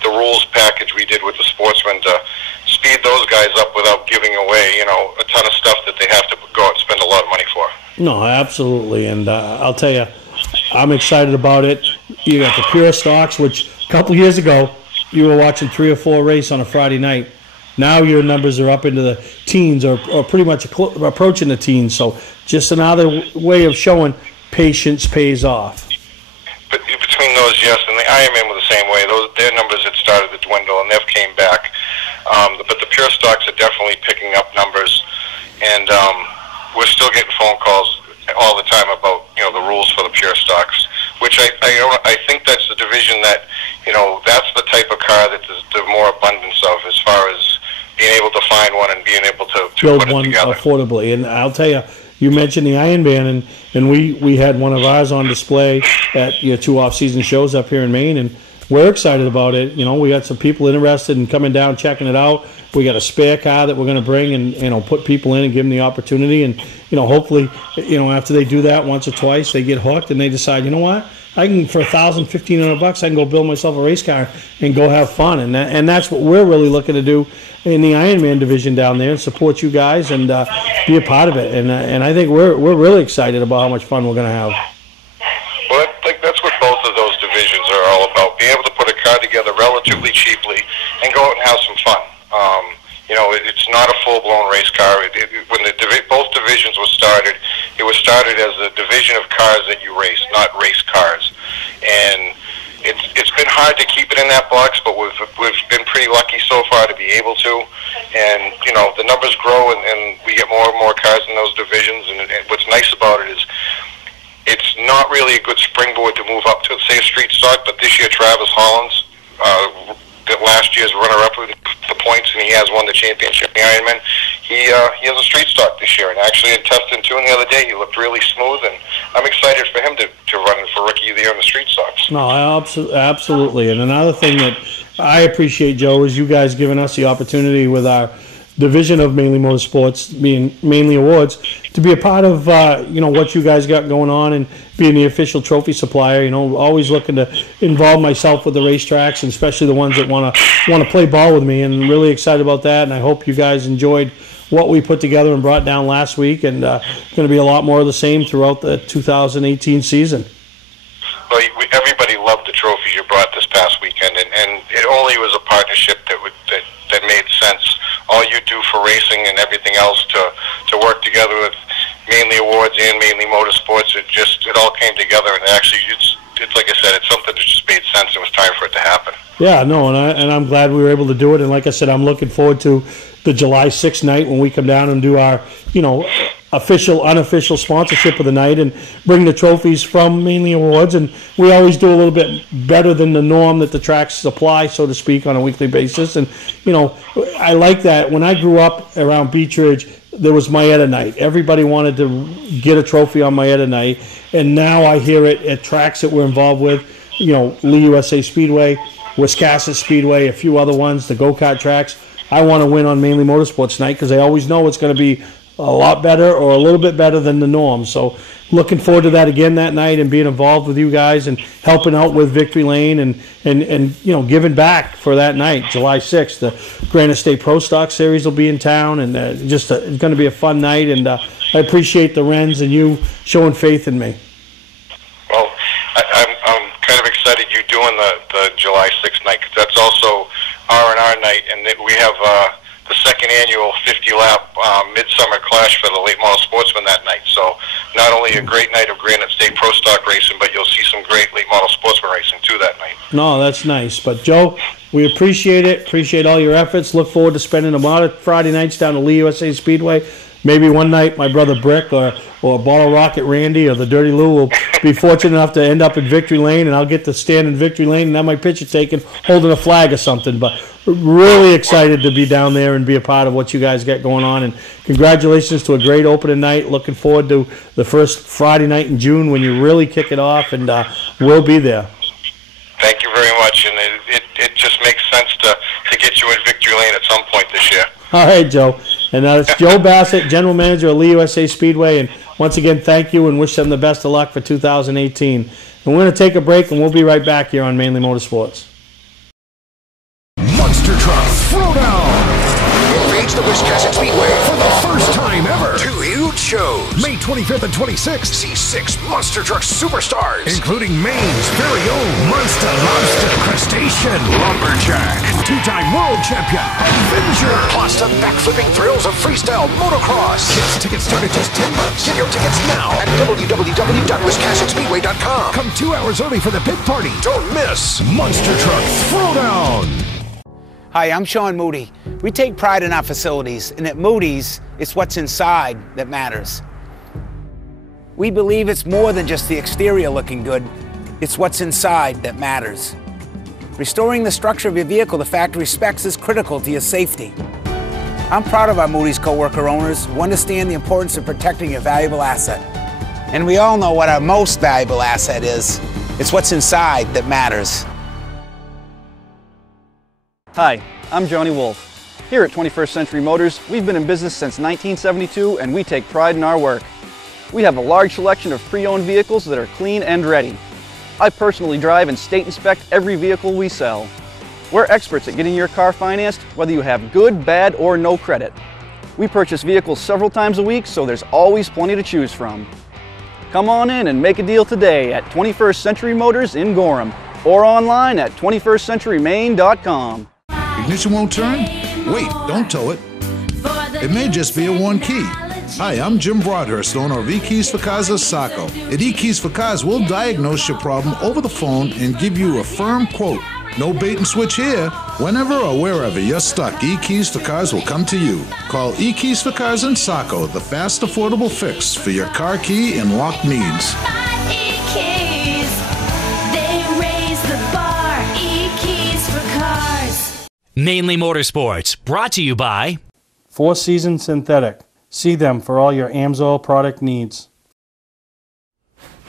the rules package we did with the sportsmen, to speed those guys up without giving away, you know, a ton of stuff that they have to go out and spend a lot of money for. No, absolutely, and I'll tell you, I'm excited about it. You got the pure stocks, which a couple years ago you were watching 3 or 4 race on a Friday night. Now your numbers are up into the teens, or pretty much approaching the teens. So just another way of showing patience pays off. But between those, yes, and the Ironman were the same way. Their numbers had started to dwindle, and they've came back. But the pure stocks are definitely picking up numbers, and we're still getting phone calls all the time about, you know, the rules for the pure stocks, which I think that's the division that, you know, that's the type of car that there's more abundance of, as far as being able to find one and being able to Build put it one together. affordably. And I'll tell you, you mentioned the Ironman, and we had one of ours on display at your 2 off-season shows up here in Maine, and we're excited about it. You know, we got some people interested in coming down, checking it out. We got a spare car that we're going to bring and, you know, put people in and give them the opportunity. And, you know, hopefully, you know, after they do that once or twice, they get hooked and they decide, you know what, I can, for $1,000, $1,500, I can go build myself a race car and go have fun. And that's what we're really looking to do in the Ironman division down there, and support you guys and be a part of it. And I think we're really excited about how much fun we're going to have. Well, I think that's what both of those divisions are all about, being able to put a car together relatively cheaply and go out and have some fun. You know, it's not a full-blown race car. When both divisions were started, it was started as a division of cars that you race, not race cars. And it's been hard to keep it in that box, but we've been pretty lucky so far to be able to. And, you know, the numbers grow and we get more and more cars in those divisions. And what's nice about it is it's not really a good springboard to move up to, say, a street stock, but this year Travis Hollins, last year's runner-up with the points, and he has won the championship in the Ironman. He has a street stock this year, and actually in testing too, and the other day he looked really smooth, and I'm excited for him to run for Rookie of the Year in the street stocks. No, absolutely. And another thing that I appreciate, Joe, is you guys giving us the opportunity with our division of Mainely Motorsports, being Mainly Awards, to be a part of you know, what you guys got going on and being the official trophy supplier. You know, always looking to involve myself with the racetracks, and especially the ones that want to play ball with me, and really excited about that. And I hope you guys enjoyed what we put together and brought down last week, and going to be a lot more of the same throughout the 2018 season. Well, everybody loved the trophies you brought this past weekend, and it only was a partnership that made sense. All you do for racing and everything else to work together with Mainly Awards and Mainly Motorsports, it all came together, and actually it's like I said, it's something that just made sense. It was time for it to happen. Yeah, no, and I'm glad we were able to do it. And like I said, I'm looking forward to the July 6th night when we come down and do our, you know, official, unofficial sponsorship of the night and bring the trophies from Mainly Awards. And we always do a little bit better than the norm that the tracks supply, so to speak, on a weekly basis. And, you know, I like that. When I grew up around Beach Ridge, there was Mayetta night. Everybody wanted to get a trophy on Mayetta night. And now I hear it at tracks that we're involved with, you know, Lee USA Speedway, Wiscasset Speedway, a few other ones, the go-kart tracks. I want to win on Mainly Motorsports night because I always know it's going to be a lot better or a little bit better than the norm. So looking forward to that again that night and being involved with you guys and helping out with Victory Lane and you know, giving back for that night, July 6th. The Granite State Pro Stock Series will be in town, and it's going to be a fun night. And I appreciate the Wrens and you showing faith in me. Well, I'm kind of excited you're doing the July 6th night, because that's also R&R night, and we have the second annual 50-lap Midsummer Clash for the late model sportsmen that night. So not only a great night of Granite State Pro Stock racing, but you'll see some great late model sportsman racing too that night. No, that's nice. But Joe, we appreciate it. Appreciate all your efforts. Look forward to spending a lot of Friday nights down to Lee USA Speedway. Maybe one night my brother Brick or Bottle Rocket Randy or the Dirty Lou will be fortunate enough to end up in Victory Lane, and I'll get to stand in Victory Lane and have my picture taken holding a flag or something. But really excited to be down there and be a part of what you guys got going on. And congratulations to a great opening night. Looking forward to the first Friday night in June when you really kick it off, and we'll be there. Thank you very much, and it just makes sense to get you in Victory Lane at some point this year. All right, Joe. And it's Joe Bassett, General Manager of Lee USA Speedway. And once again, thank you and wish them the best of luck for 2018. And we're going to take a break, and we'll be right back here on Mainly Motorsports. Monster Truck Throwdown! Invades the Wiscasset Speedway for the first time ever. 2 huge shows. May 25th and 26th. See 6 Monster Truck superstars, including Maine's very own Monster Lobster Crustacean, Lumberjack, and 2-time world champion, Avenger. Plus the backflipping thrills of freestyle motocross. Kids tickets start at just $10. Get your tickets now at www.wiscassetspeedway.com. Come 2 hours early for the pit party. Don't miss Monster Truck Throwdown. Hi, I'm Sean Moody. We take pride in our facilities, and at Moody's, it's what's inside that matters. We believe it's more than just the exterior looking good, it's what's inside that matters. Restoring the structure of your vehicle to factory specs is critical to your safety. I'm proud of our Moody's co-worker owners who understand the importance of protecting your valuable asset. And we all know what our most valuable asset is. It's what's inside that matters. Hi, I'm Johnny Wolf. Here at 21st Century Motors, we've been in business since 1972 and we take pride in our work. We have a large selection of pre-owned vehicles that are clean and ready. I personally drive and state inspect every vehicle we sell. We're experts at getting your car financed, whether you have good, bad, or no credit. We purchase vehicles several times a week, so there's always plenty to choose from. Come on in and make a deal today at 21st Century Motors in Gorham or online at 21stcenturymaine.com. Ignition won't turn? Wait, don't tow it. It may just be a one key. Hi, I'm Jim Broadhurst, owner of eKeys for Cars of Saco. At eKeys for Cars, we'll diagnose your problem over the phone and give you a firm quote. No bait and switch here. Whenever or wherever you're stuck, eKeys for Cars will come to you. Call eKeys for Cars in Saco, the fast, affordable fix for your car key and lock needs. eKeys, they raise the bar. eKeys for Cars. Mainly Motorsports, brought to you by Four Seasons Synthetic. See them for all your AMSOIL product needs.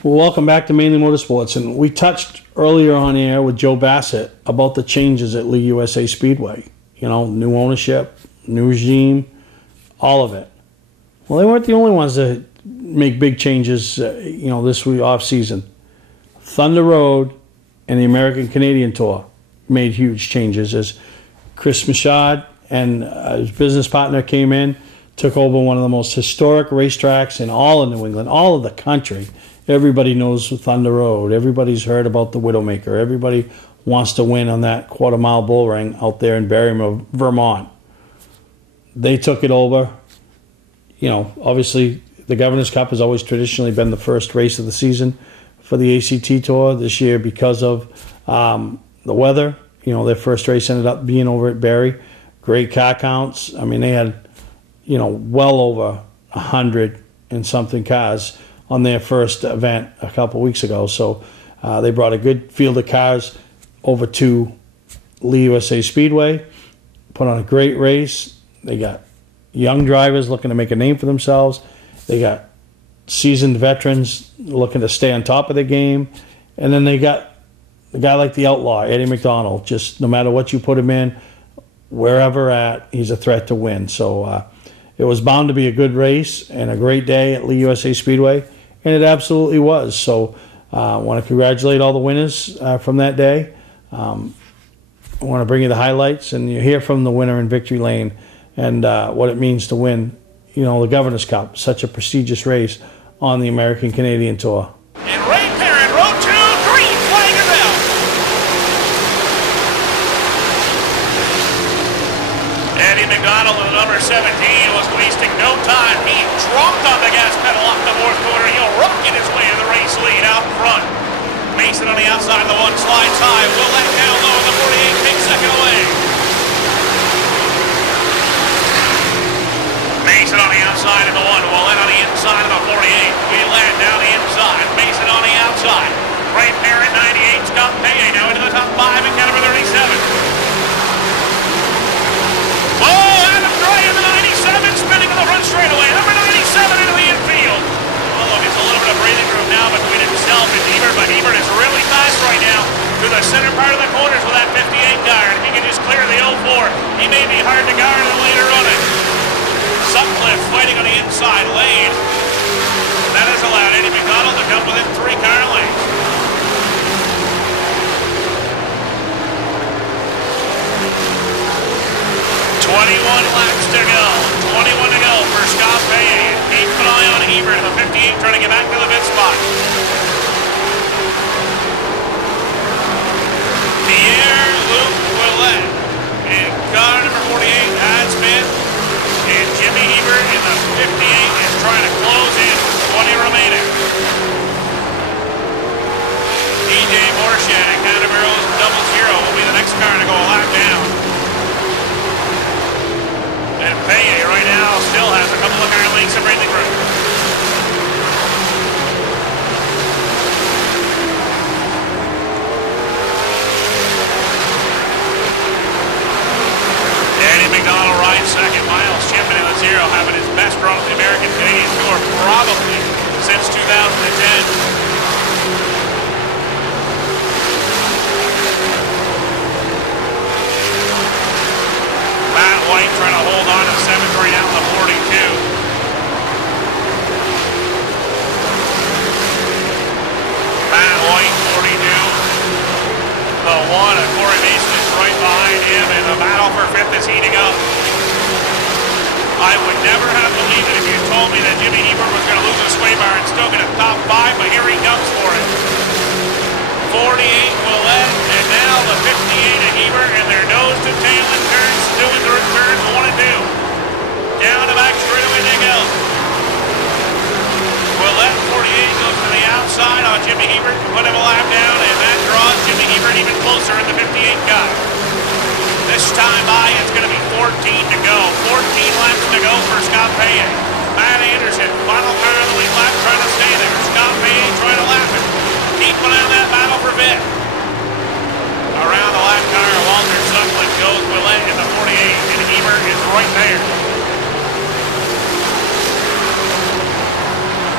Well, welcome back to Mainly Motorsports. And we touched earlier on air with Joe Bassett about the changes at Lee USA Speedway. You know, new ownership, new regime, all of it. Well, they weren't the only ones that make big changes, this week off season. Thunder Road and the American Canadian Tour made huge changes as Chris Michaud and his business partner came in, took over one of the most historic racetracks in all of New England, all of the country. Everybody knows Thunder Road. Everybody's heard about the Widowmaker. Everybody wants to win on that quarter-mile bull ring out there in Barrymore, Vermont. They took it over. Obviously, the Governor's Cup has always traditionally been the first race of the season for the ACT Tour. This year, because of the weather, their first race ended up being over at Barrie. Great car counts. I mean, they had, well over 100 and something cars on their first event a couple weeks ago. So they brought a good field of cars over to Lee USA Speedway, put on a great race. They got young drivers looking to make a name for themselves. They got seasoned veterans looking to stay on top of the game. And then they got a guy like the Outlaw, Eddie McDonald. Just no matter what you put him in, wherever at, he's a threat to win. So it was bound to be a good race and a great day at Lee USA Speedway, and it absolutely was. So I want to congratulate all the winners from that day. I want to bring you the highlights, and you hear from the winner in Victory Lane and what it means to win, the Governor's Cup, such a prestigious race on the American Canadian Tour. And right there in row 2, green flag is out. Eddie McDonald with number 17 was wasting no time. He dropped on the gas pedal off the fourth quarter. He'll rocket his way to the race lead out front. Mason on the outside of the one slides high. Will let down low in the 48, takes second away. Mason on the outside of the one. Willett on the inside of the 48. Wheeland down the inside. Mason on the outside. Right there at 98. Scott Payet now into the top 5 and number 37. Oh, Adam Gray in the 97, spinning on the front straightaway. Number 97 into the infield. Oh, look, it's a little bit of breathing room now between himself and Ebert, but Ebert is really fast right now through the center part of the corners with that 58 car. And if he can just clear the 04, he may be hard to guard in the later running. Sutcliffe fighting on the inside lane. That has allowed Eddie McDonald to come within 3 car lengths. 21 laps to go. 21 to go for Scott Payet. Keep an eye on Ebert in the 58 trying to get back to the pit spot. Pierre Luc Willett in car number 48 has been. And Jimmy Ebert in the 58 is trying to close in. 20 remaining. DJ Morshak, Canterbury's 00 will be the next car to go a lap down. And Payet right now still has a couple of car lengths of breathing room. Eddie McDonald rides second. Miles Chimpin in the 0, having his best run of the American Canadian Tour probably since 2010. Matt White trying to hold on to 7-3 down the 42. Matt White, 42. The 1 of Corey Mason is right behind him, and the battle for 5th is heating up. I would never have believed it if you told me that Jimmy Ebert was going to lose a sway bar and still get a top 5, but here he comes for it. 48 Willett, and now the 58 of Ebert, and their nose to tail and turns into turns 1 and 2. Down the back straightaway they go. Willett 48 goes to the outside on Jimmy Hebert, put him a lap down, and that draws Jimmy Hebert even closer in the 58 car. This time by, it's going to be 14 to go. 14 laps to go for Scott Payet. Matt Anderson, final car of the lead lap, trying to stay there. Scott Payet trying to lap it. Keeping on that battle for fifth. Around the lap car, Walter Sutcliffe goes Willett in the 48, and Hebert is right there.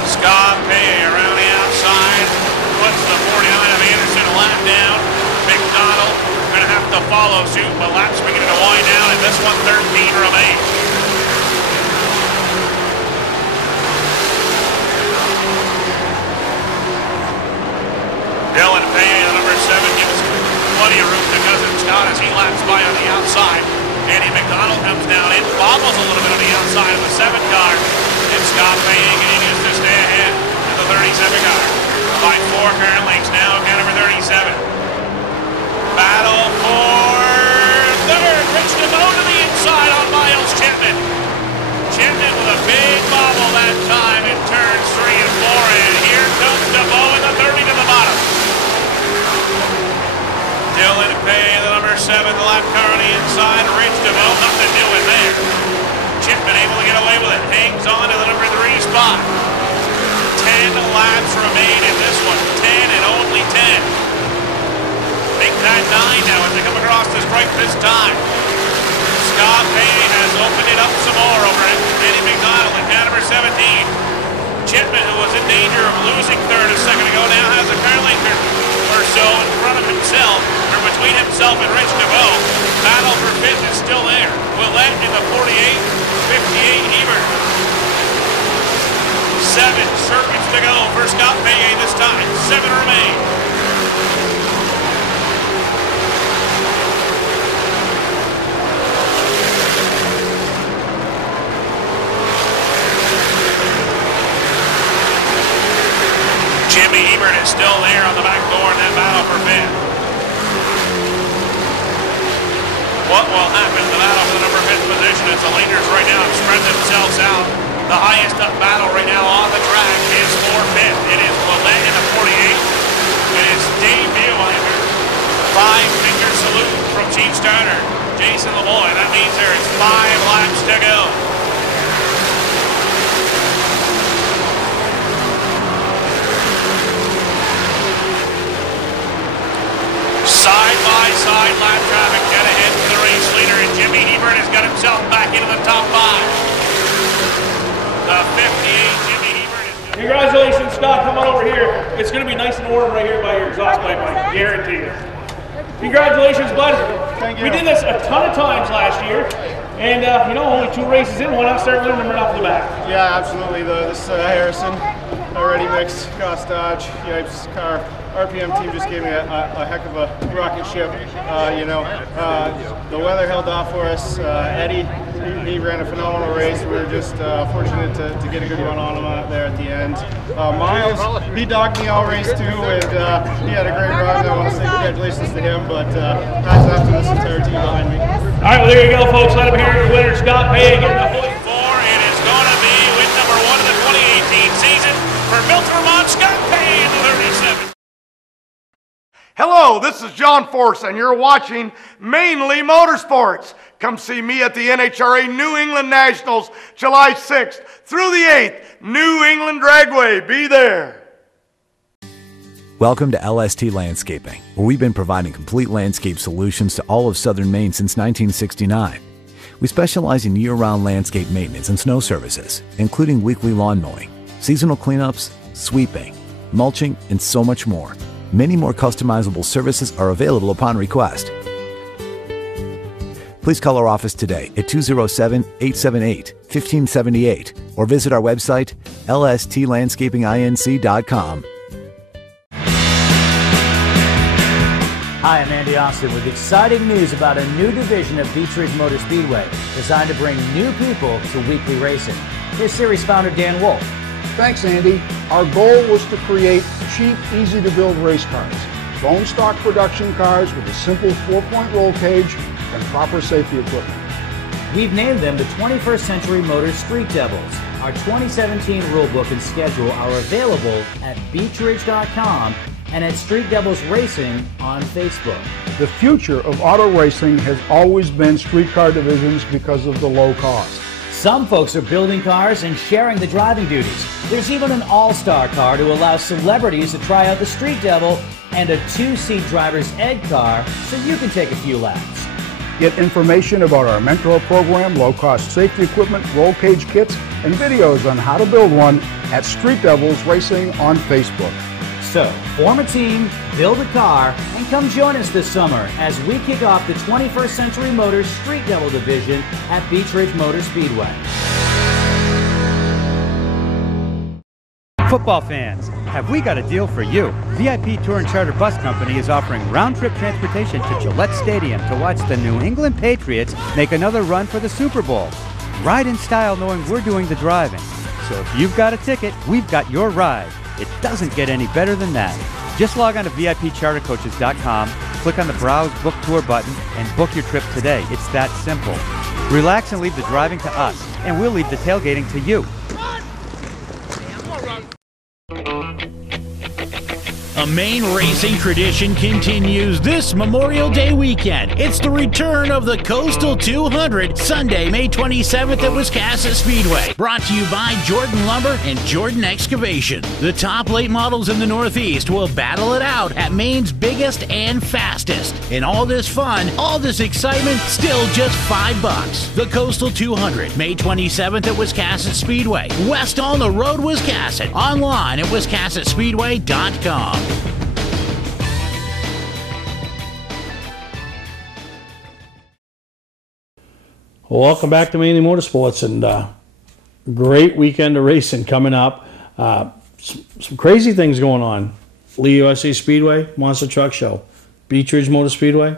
Scott Payet around the outside, puts the 49 of Anderson a lap down. McDonald going to have to follow suit, but laps beginning to wind down, and this one 13 remains. Dylan Payet, the number 7, gives plenty of room to Cousin Scott as he laps by on the outside. Andy McDonald comes down in, bobbles a little bit on the outside of the 7 car, and Scott Payet continues to stay ahead in the 37 car by 4 car lengths now, car number 37. Battle for third. Rich DeVoe to the inside on Miles Chipman. Chipman with a big bobble that time in turns 3 and 4. And here comes DeVoe in the 30 to the bottom. Dylan Payet, the number 7, the lap car on the inside. Rich DeVoe, nothing doing there. Chipman able to get away with it. Hangs on to the number 3 spot. 10 laps remain in this one. 10 and only 10. Make that 9 now as they come across the stripe this time. Scott Payet has opened it up some more over at Eddie McDonald in car number 17. Chipman, who was in danger of losing third a second ago, now has a car length or so in front of himself, or between himself and Rich DeVoe. Battle for fifth is still there. Willett in the 48, 58 Hebert. 7 circuits to go for Scott Payet this time. 7 remain. Jimmy Hebert is still there on the back door in that battle for fifth. What will happen in the battle for the number 5th position as the leaders right now have spread themselves out? The highest up battle right now on the track is for fifth. It is Willett in the 48. It is debut on here. 5-finger salute from Chief Starter Jason LeBoy. That means there is 5 laps to go. Side-by-side lap traffic dead ahead for the race leader, and Jimmy Hebert has got himself back into the top 5. The 58 Jimmy Hebert is... Congratulations, Scott. Come on over here. It's going to be nice and warm right here by your exhaust pipe, I guarantee you. Congratulations, bud. Thank you. We did this a ton of times last year, and you know, only 2 races in, why not start learning them right off the bat? Yeah, absolutely. This Harrison, already mixed cross Dodge, Yipes car. RPM team just gave me a heck of a rocket ship. You know, the weather held off for us. Eddie, he ran a phenomenal race. We were just fortunate to get a good run on him there at the end. Miles, he dogged me all race too, and he had a great run. I want to say congratulations to him, but hats off to this entire team behind me. All right, well, there you go, folks. Let him hear your winner, Scott Payet, getting the 4. It is going to be win number 1 of the 2018 season for Milton, Vermont, Scott Payet in the 37. Hello, this is John Force, and you're watching Mainly Motorsports. Come see me at the NHRA New England Nationals, July 6th through the 8th. New England Dragway, be there. Welcome to LST Landscaping, where we've been providing complete landscape solutions to all of southern Maine since 1969. We specialize in year-round landscape maintenance and snow services, including weekly lawn mowing, seasonal cleanups, sweeping, mulching, and so much more. Many more customizable services are available upon request. Please call our office today at 207-878-1578 or visit our website, lstlandscapinginc.com. Hi, I'm Andy Austin with exciting news about a new division of Beechridge Motor Speedway designed to bring new people to weekly racing. Here's series founder Dan Wolf. Thanks, Andy. Our goal was to create cheap, easy-to-build race cars. Bone stock production cars with a simple 4-point roll cage and proper safety equipment. We've named them the 21st Century Motors Street Devils. Our 2017 rulebook and schedule are available at beechridge.com and at Street Devils Racing on Facebook. The future of auto racing has always been street car divisions because of the low cost. Some folks are building cars and sharing the driving duties. There's even an all-star car to allow celebrities to try out the Street Devil and a 2-seat driver's ed car so you can take a few laps. Get information about our mentor program, low-cost safety equipment, roll cage kits, and videos on how to build one at Street Devils Racing on Facebook. So, form a team, build a car, and come join us this summer as we kick off the 21st Century Motors Street Devil Division at Beech Ridge Motor Speedway. Football fans, have we got a deal for you? VIP Tour and Charter Bus Company is offering round-trip transportation to Gillette Stadium to watch the New England Patriots make another run for the Super Bowl. Ride in style knowing we're doing the driving. So if you've got a ticket, we've got your ride. It doesn't get any better than that. Just log on to VIPChartercoaches.com, click on the Browse Book Tour button, and book your trip today. It's that simple. Relax and leave the driving to us, and we'll leave the tailgating to you. A Maine racing tradition continues this Memorial Day weekend. It's the return of the Coastal 200, Sunday, May 27th at Wiscasset Speedway. Brought to you by Jordan Lumber and Jordan Excavation. The top late models in the Northeast will battle it out at Maine's biggest and fastest. And all this fun, all this excitement, still just $5. The Coastal 200, May 27th at Wiscasset Speedway. West on the Road, Wiscasset. Online at wiscassettspeedway.com. Well, welcome back to Mainely Motorsports, and great weekend of racing coming up. Some crazy things going on. Lee USA Speedway, Monster Truck Show, Beech Ridge Motor Speedway,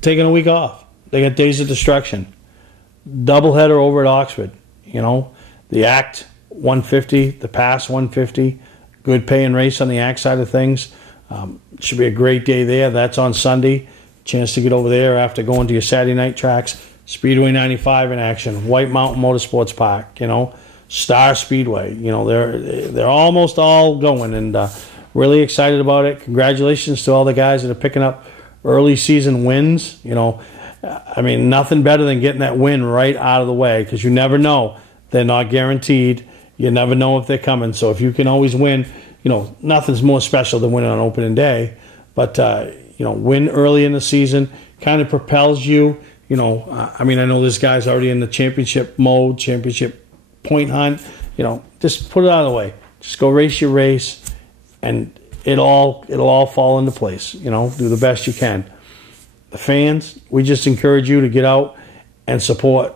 taking a week off. They got Days of Destruction. Doubleheader over at Oxford. You know, the Act 150, the Pass 150. Good paying race on the Act side of things. Should be a great day there. That's on Sunday. Chance to get over there after going to your Saturday night tracks. Speedway 95 in action. White Mountain Motorsports Park. You know, Star Speedway. You know, they're almost all going, and really excited about it. Congratulations to all the guys that are picking up early season wins. You know, I mean, nothing better than getting that win right out of the way, because you never know. They're not guaranteed. You never know if they're coming. So if you can always win, you know, nothing's more special than winning on opening day. But, you know, win early in the season kind of propels you. You know, I mean, I know this guy's already in the championship mode, championship point hunt. You know, just put it out of the way. Just go race your race, and it'll all fall into place. You know, do the best you can. The fans, we just encourage you to get out and support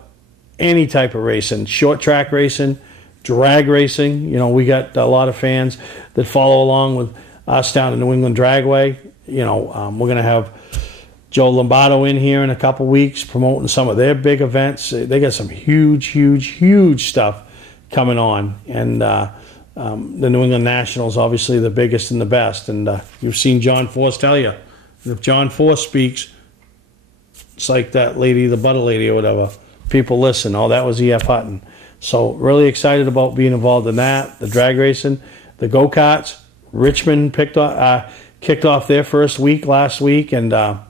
any type of racing, short track racing, drag racing. You know, we got a lot of fans that follow along with us down in New England Dragway. You know, we're going to have Joe Lombardo in here in a couple weeks promoting some of their big events. They got some huge stuff coming on. And the New England Nationals, obviously the biggest and the best. And you've seen John Force tell you, if John Force speaks, it's like that lady, the butter lady or whatever. People listen. Oh, that was E.F. Hutton. So really excited about being involved in that. The drag racing, the go-karts. Richmond kicked off their first week last week, and a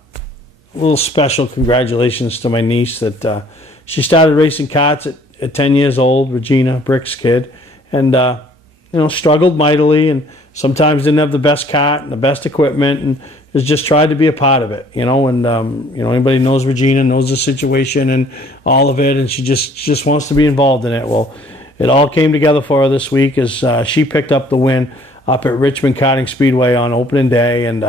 little special congratulations to my niece that she started racing karts at 10 years old, Regina, Brick's kid, and you know, struggled mightily and sometimes didn't have the best kart and the best equipment, and has just tried to be a part of it, you know. And you know, anybody knows Regina knows the situation and all of it, and she just wants to be involved in it. Well, it all came together for her this week as she picked up the win up at Richmond Karting Speedway on opening day, and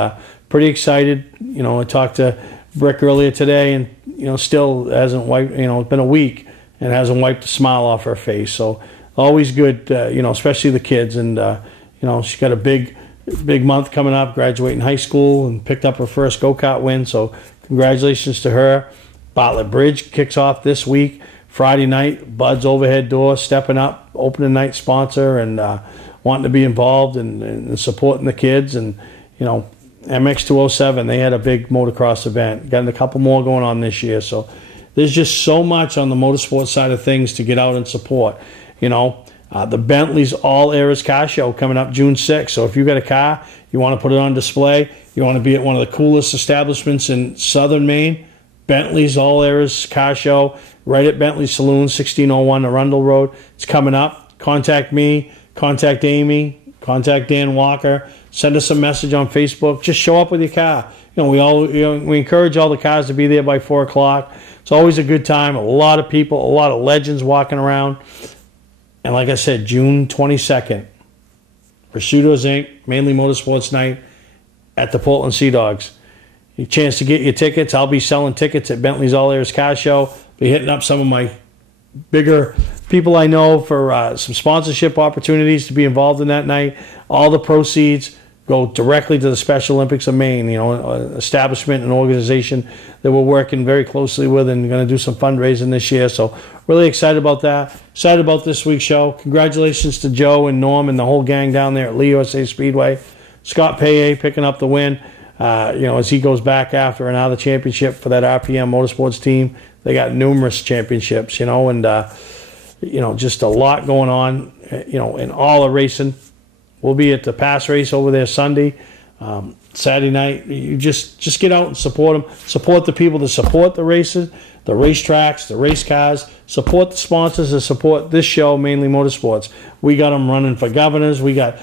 pretty excited. You know, I talked to Brick earlier today, and you know, still hasn't wiped. You know, it's been a week and hasn't wiped a smile off her face. So always good, you know, especially the kids. And you know, she got a big month coming up, graduating high school, and picked up her first go-kart win. So congratulations to her. Bartlett Bridge kicks off this week, Friday night. Bud's Overhead Door stepping up, opening night sponsor, and wanting to be involved and supporting the kids. And you know, MX207, they had a big motocross event. Got a couple more going on this year. So There's just so much on the motorsport side of things to get out and support. You know, the Bentley's All Eras Car Show coming up June 6th. So if you got a car, you want to put it on display, you want to be at one of the coolest establishments in southern Maine, Bentley's All Eras Car Show, right at Bentley Saloon, 1601 Arundel Road. It's coming up. Contact me, contact Amy, contact Dan Walker. Send us a message on Facebook. Just show up with your car. You know, we encourage all the cars to be there by 4 o'clock. It's always a good time. A lot of people, a lot of legends walking around. And like I said, June 22nd, Prosciuttos Inc., Mainly Motorsports Night at the Portland Sea Dogs. A chance to get your tickets. I'll be selling tickets at Bentley's All Eras Car Show. Be hitting up some of my bigger people I know for some sponsorship opportunities to be involved in that night. All the proceeds go directly to the Special Olympics of Maine, you know, an establishment and organization that we're working very closely with and going to do some fundraising this year. So really excited about that. Excited about this week's show. Congratulations to Joe and Norm and the whole gang down there at Lee USA Speedway. Scott Paye picking up the win, you know, as he goes back after another championship for that RPM Motorsports team. They got numerous championships, you know, and, you know, just a lot going on, you know, in all the racing. We'll be at the Pass Race over there Sunday, Saturday night. You just get out and support them. Support the people that support the races, the racetracks, the race cars. Support the sponsors that support this show, Mainly Motorsports. We got them running for governors. We got,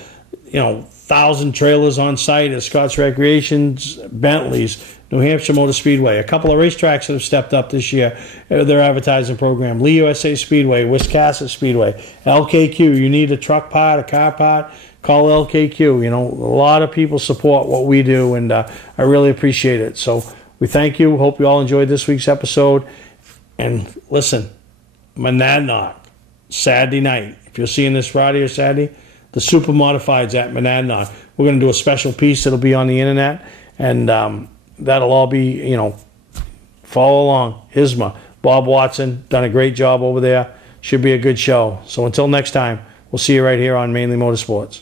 you know, 1,000 trailers on site at Scott's Recreations, Bentley's, New Hampshire Motor Speedway. A couple of racetracks that have stepped up this year, their advertising program. Lee USA Speedway, Wiscasset Speedway, LKQ. You need a truck part, a car part, call LKQ. You know, a lot of people support what we do, and I really appreciate it. So we thank you. Hope you all enjoyed this week's episode. And listen, Monadnock, Saturday night. If you're seeing this Friday or Saturday, the Super Modifieds at Monadnock. We're going to do a special piece that'll be on the internet, and that'll all be, you know, follow along. ISMA, Bob Watson, done a great job over there. Should be a good show. So until next time, we'll see you right here on Mainly Motorsports.